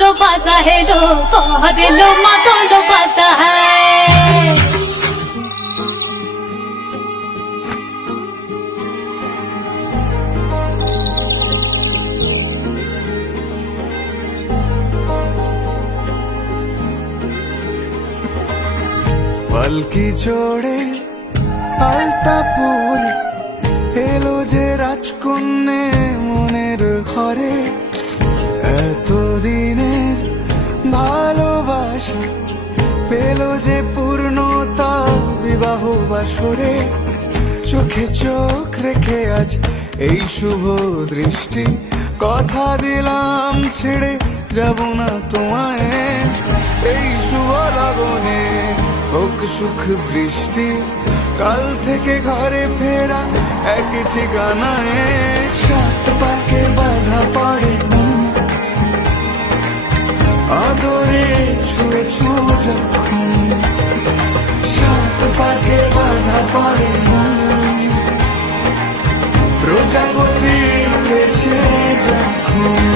लो बासा है रो कहरे लो मातो लो बासा है পালকি চড়ে আলতাপুর এলো যে রাজকন্যে মনের ঘরে এতদিনের ভালোবাসা পেল যে পূর্ণতা বিবাহ বাসরে চোখে চোখ রেখে আজ এই শুভ দৃষ্টি কথা দিলাম ছেড়ে যাব না তোমায় এই শুভ লগনে হোক সুখ বৃষ্টি কাল থেকে ঘরে ফেরা এক ঠিকানায় সাত পাকে বাধা পড়ে আদরে ছুঁয়েছ যখন সাত পাকে বাধা পড়ে প্রজাপতি উড়েছে যখন